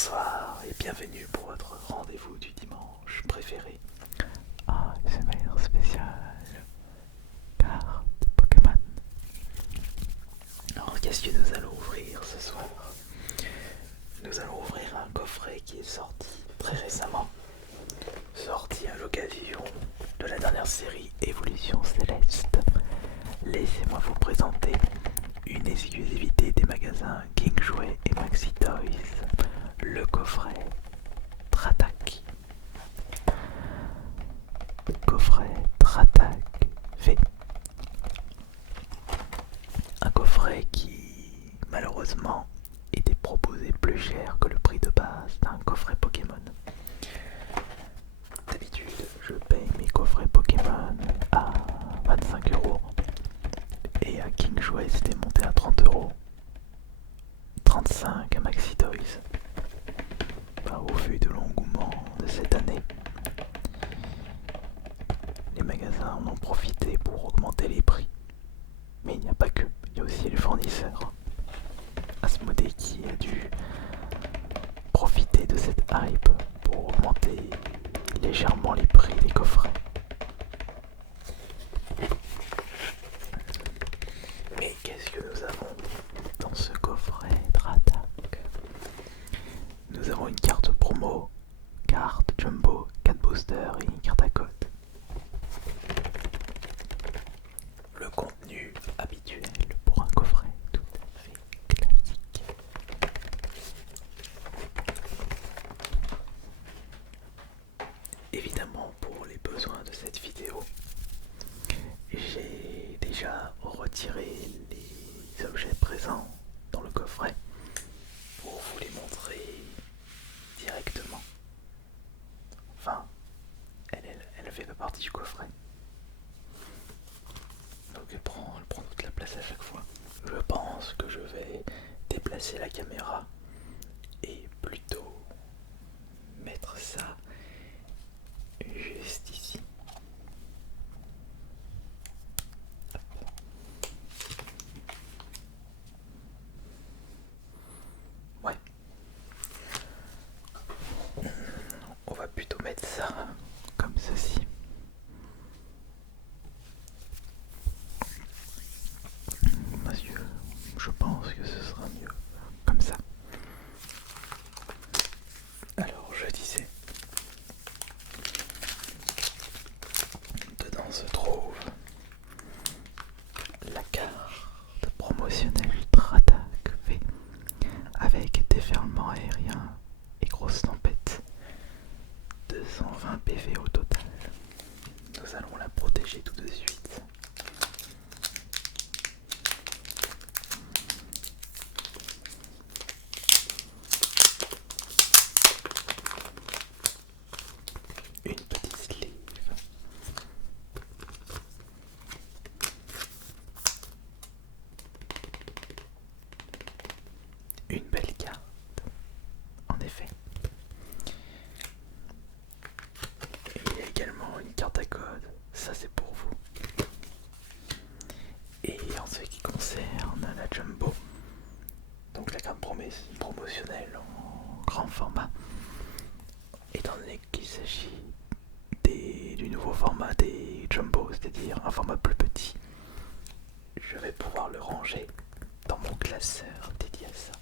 Bonsoir et bienvenue pour votre rendez-vous du dimanche préféré. ASMR spécial carte Pokémon. Alors qu'est-ce que nous allons ouvrir ce soir? Nous allons ouvrir un coffret qui est sorti très récemment, sorti à l'occasion de la dernière série Évolution Céleste. Laissez-moi vous présenter une exclusivité des magasins King Jouet et Maxi Toys, le coffret Tratak. Coffret Tratak V. Un coffret qui malheureusement était proposé plus cher que le prix de base d'un coffret Pokémon. D'habitude, je paye mes coffrets Pokémon à 25 € et à King Jouet c'était monté à 30 €, 35 à Maxi Toys. Au vu de l'engouement de cette année, les magasins en ont profité pour augmenter les prix. Mais il n'y a pas que, il y a aussi les fournisseurs. Asmodée qui a dû profiter de cette hype pour augmenter légèrement les prix des coffrets. Mais qu'est-ce que nous avons dans ce coffret Tratak? Nous avons une carte promo, carte jumbo, 4 boosters et une carte à code. Le contenu habituel pour un coffret tout à fait classique. Évidemment, pour les besoins de cette vidéo, j'ai déjà retiré les objets présents dans le coffret pour vous les montrer directement. Enfin, elle fait pas partie du coffret. Donc elle prend toute la place à chaque fois. Je pense que je vais déplacer la caméra et plutôt mettre ça juste ici. Ouais. On va plutôt mettre ça comme ceci. Parce que je pense que ce sera mieux comme ça. Alors je disais, dedans se trouve la carte promotionnelle Tratak V avec déferlement aérien et grosse tempête. 220 PV au total. Nous allons la protéger tout de suite. Une petite sleeve. Une belle carte, en effet. Et il y a également une carte à code, ça c'est pour vous. Et en ce qui concerne la Jumbo, donc la carte promotionnelle en grand format, étant donné qu'il s'agit du nouveau format des Jumbo, c'est-à-dire un format plus petit, je vais pouvoir le ranger dans mon classeur dédié à ça.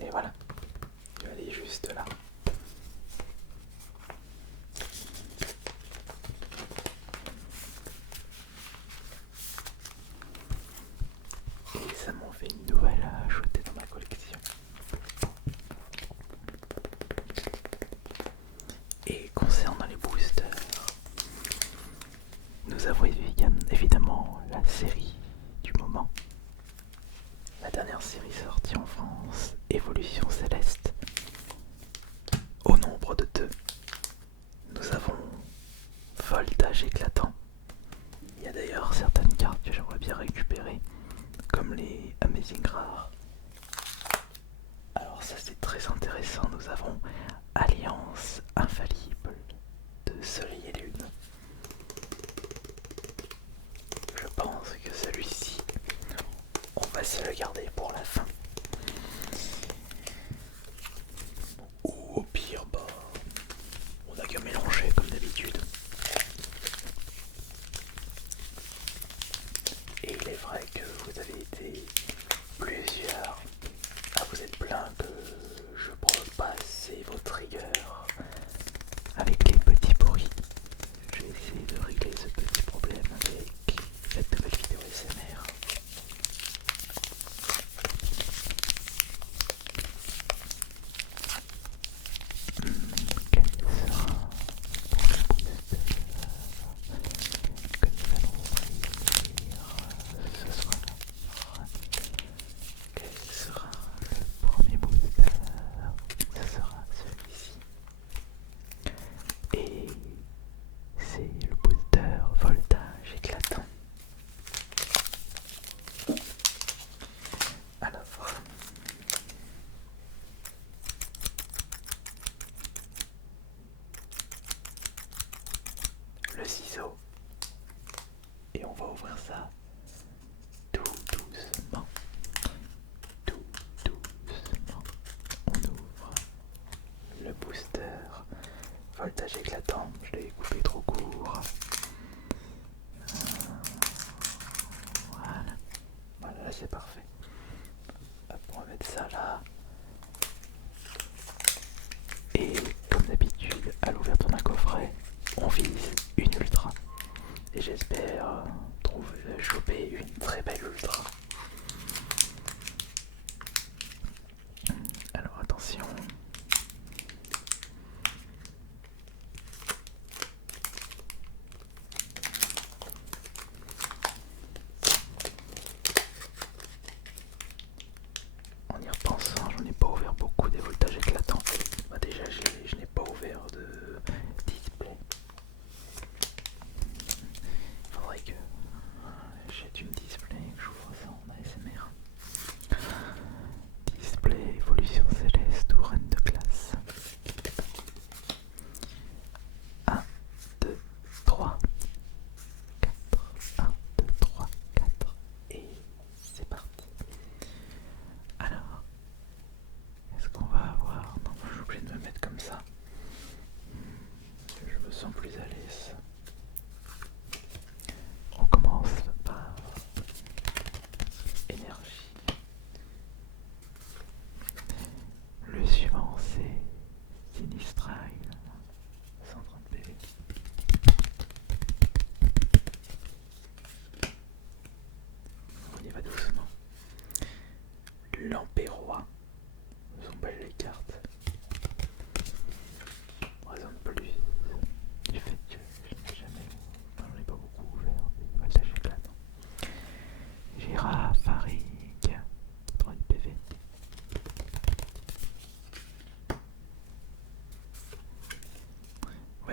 Et voilà, il va aller juste là. Et ça m'en fait une nouvelle à ajouter dans ma collection.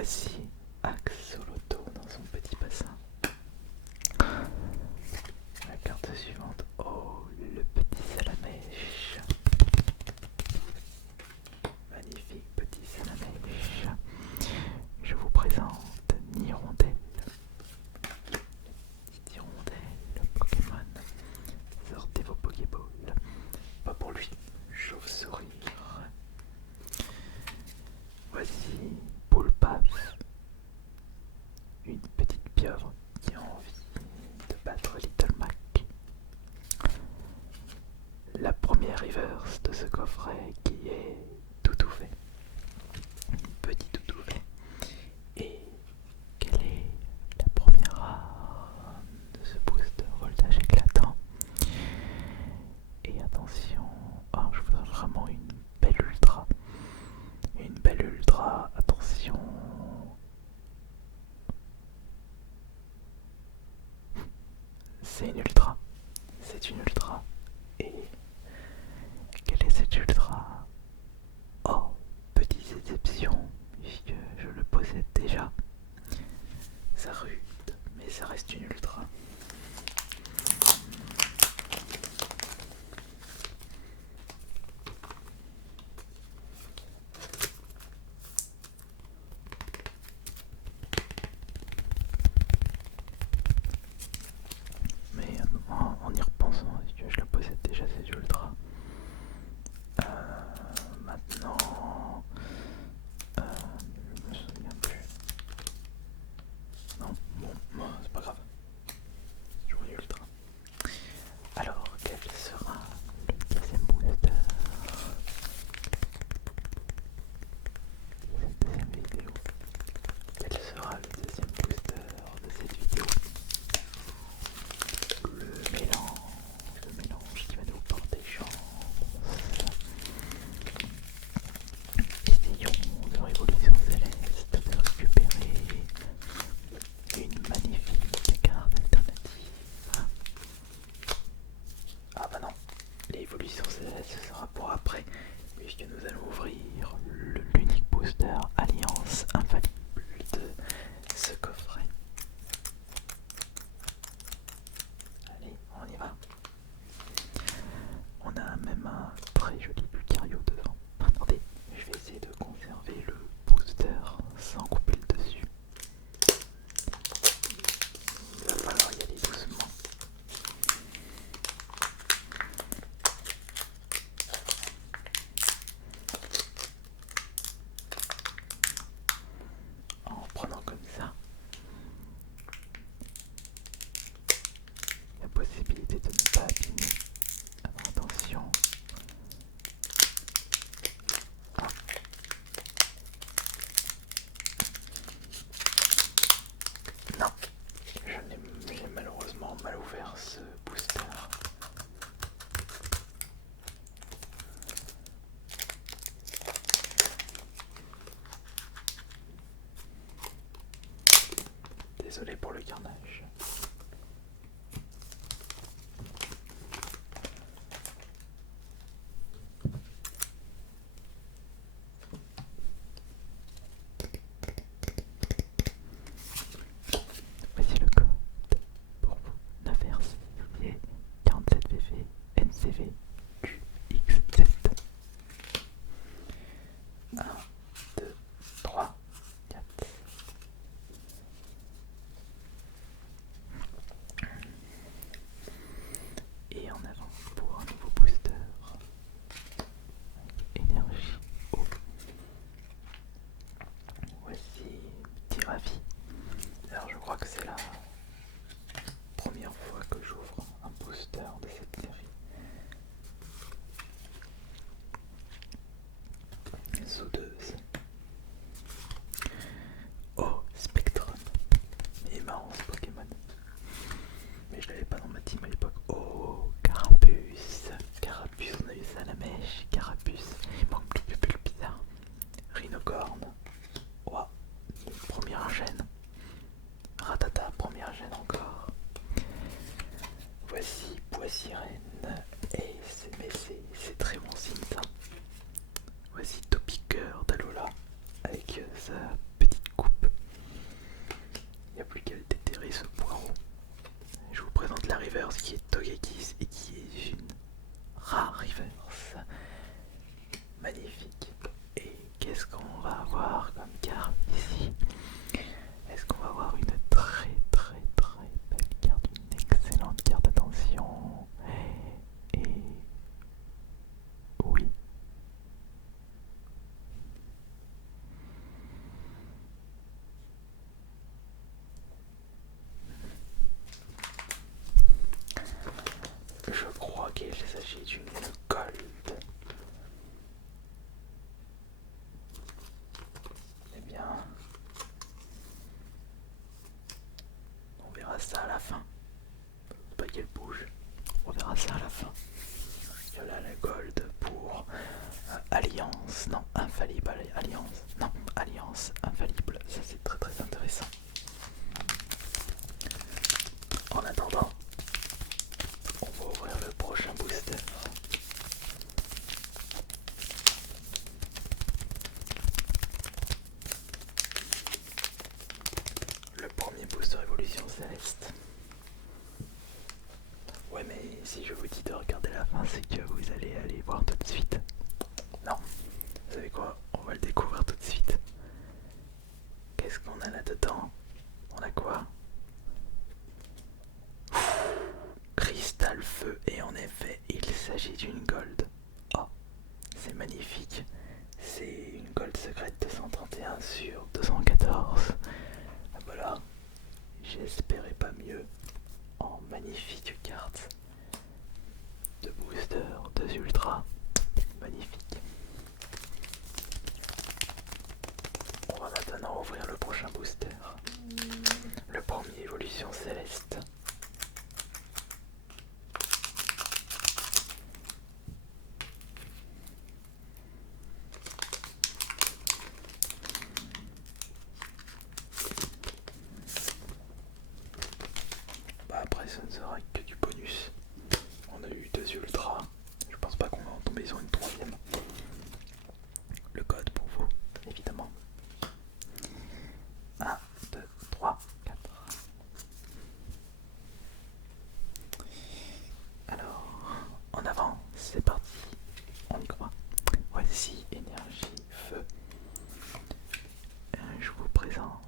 Voici Axolotl dans son petit bassin. La carte suivante. Oh, le petit salamèche. Magnifique petit salamèche. Je vous présente Nirondelle. Petite hirondelle, Pokémon. Sortez vos Pokéballs. Pas pour lui. Chauve-souris. Voici Poulpaf. Une petite pieuvre qui a envie de battre Little Mac. La première reverse de ce coffret qui est tout fait. Petit tout fait. Et quelle est la première rare de ce booster voltage éclatant? Et attention, je voudrais vraiment une belle ultra. Une belle ultra, attention. C'est une ultra. C'est une ultra. Et quelle est cette ultra? Oh, petite exception, puisque je le possède déjà. Ça rude, mais ça reste une ultra. Mais en y repensant, puisque je la possède déjà cette ultra. Maintenant, je me souviens plus. Non, bon, c'est pas grave. Je vois ultra. Alors, quel sera le deuxième booster de cette deuxième vidéo? Quel sera le deuxième booster de cette vidéo? Le mélange qui va nous porter chance. Essayons de Révolution Céleste de récupérer une magnifique carte alternative. Ah bah non, l'évolution Céleste ce sera pour après, puisque nous allons ouvrir l'unique booster Alliance infaillible de ce coffret. Allez, on y va. On a même un très joli Lucario devant. Attendez, je vais essayer de conserver le booster sans couper le dessus. Il va falloir y aller doucement. En prenant comme ça, la possibilité de ne pas abîmer. Alors attention. Non, j'ai malheureusement mal ouvert ce booster. Désolé pour le carnage. Voici le code pour vous. 9RC 47VV NCV QX7. 1, 2, 3, 4. Et en avant pour un nouveau booster. Énergie eau. Voici petit ravi. Alors je crois que c'est la première fois que j'ouvre un booster de cette série. Sauteuse. Oh, Spectrum. Il est marrant ce Pokémon. Mais je l'avais pas dans ma team à l'époque. Oh, Carapuce. Carapuce, on a eu Salamèche. Carapuce. Il manque plus que le bizarre. Rhinocorne. Ouah, première gêne. Ratata, première gêne encore. Voici Poissirène. Et c'est très bon signe ça. Voici Topiqueur d'Alola avec sa petite coupe reverse qui est Togekiss et qui est une rare reverse. Magnifique. Et qu'est-ce qu'on va avoir comme carte ici? Est-ce qu'on va avoir une très belle carte, une excellente carte, attention. Et oui. Je crois qu'il s'agit d'une gold. Eh bien, on verra ça à la fin. Faut pas qu'elle bouge. On verra ça à la fin. Il y a là la gold pour Alliance. Non, infaillible. Alliance. Non, Alliance infaillible. Ça c'est très intéressant. En attendant, on va ouvrir le prochain booster. Le premier booster évolution céleste. Ouais, mais si je vous dis de regarder la fin, c'est que vous allez aller voir tout de suite. Non, vous savez quoi? On va le découvrir tout de suite. Qu'est-ce qu'on a là-dedans? On a quoi? Cristal feu, et en effet, il s'agit d'une gold. Oh, c'est magnifique. C'est une gold secrète 231 sur 214. Voilà, j'espérais pas mieux. Oh, magnifique carte. Deux boosters, deux ultras. Magnifique. On va maintenant ouvrir le prochain booster. Le premier évolution céleste. Bah après ça ne sera que du bonus. On a eu deux ultras. Je pense pas qu'on va en tomber sur une troisième. Le code pour vous, évidemment. 1, 2, 3, 4. Alors, en avant, c'est parti. On y croit. Voici énergie, feu. Je vous présente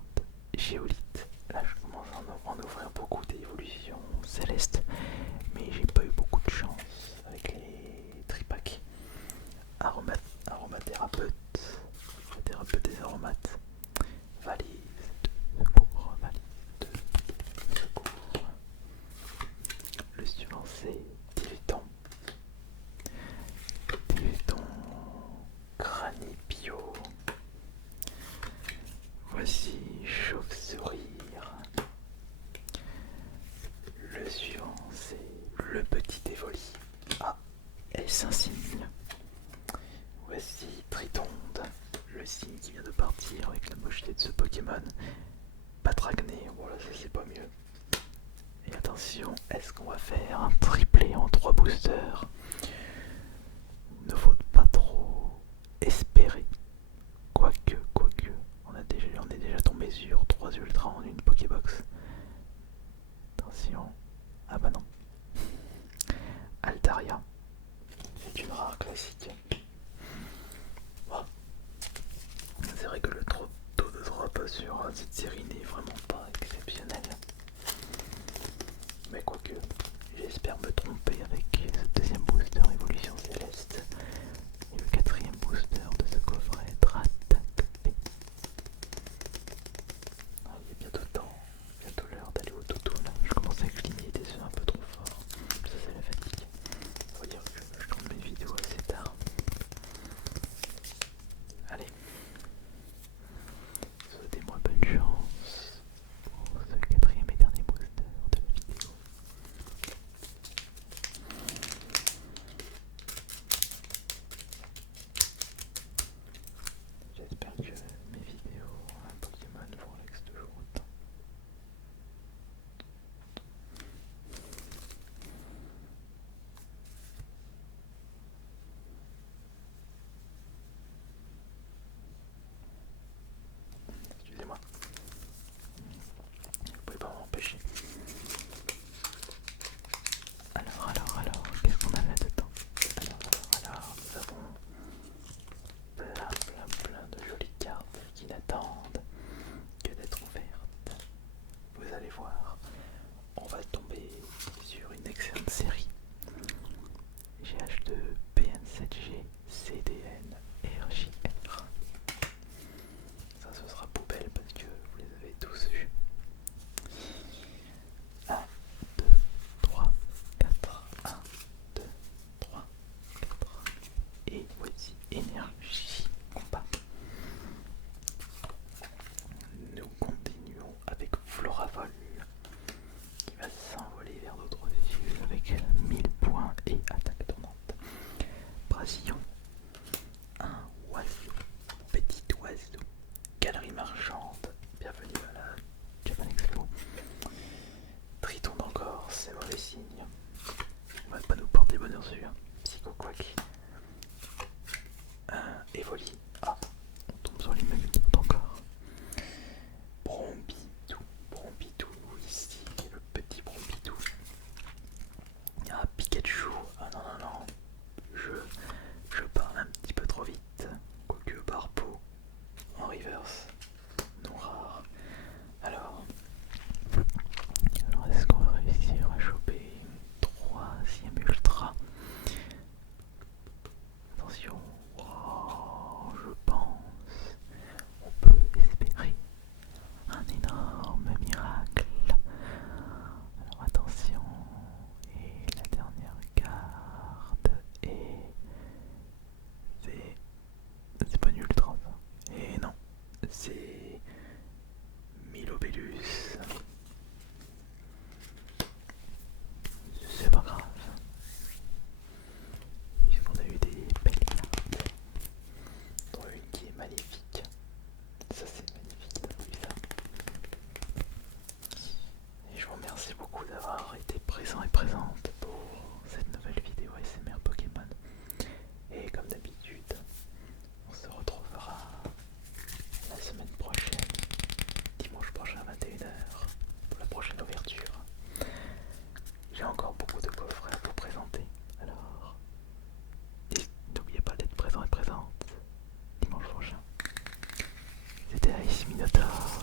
Géolite. Là, je commence à en ouvrir beaucoup d'évolutions célestes, mais j'ai pas eu beaucoup de chance avec les tripacks. Aromathérapeute, thérapeute des aromates, valise de secours, valise de secours. Le suivant c'est Diluton. Diluton Granibio. Voici Chauve-sourire. Le suivant c'est le petit Évoli. Ah, est-ce un signe? Voici Tritonde, le signe qui vient de partir avec la mocheté de ce Pokémon. Patragné, voilà, ça c'est pas mieux. Et attention, est-ce qu'on va faire un triplé en 3 boosters? Ne faut pas trop espérer. Quoique, on est déjà tombé sur 3 ultras en une Pokébox. Attention, ah bah non. Altaria, c'est une rare classique. C'est vrai que le taux de drop sur cette série n'est vraiment pas exceptionnel. Mais quoique, j'espère me tromper avec ce deuxième booster évolution céleste et le quatrième booster de ce coffret Dratak P. Ah, il est bientôt l'heure d'aller au toto là. Je commence à cligner des yeux un peu trop fort. Ça c'est la fatigue. Faut dire que je tourne mes vidéos assez tard. Allez. Souhaitez-moi bonne chance pour ce quatrième et dernier booster de la vidéo. c'est Milobellus. C'est pas grave. Puisqu'on a eu des belles cartes, dont une qui est magnifique. Ça c'est magnifique, t'as vu ça? Et je vous remercie beaucoup d'avoir été présent et présente pour cette nouvelle vidéo ASMR Pokémon. Et comme d'habitude, on se retrouvera la semaine prochaine, dimanche prochain à 21 h pour la prochaine ouverture. J'ai encore beaucoup de coffrets à vous présenter, alors n'oubliez pas d'être présent et présente dimanche prochain. C'était Ice Minotaur.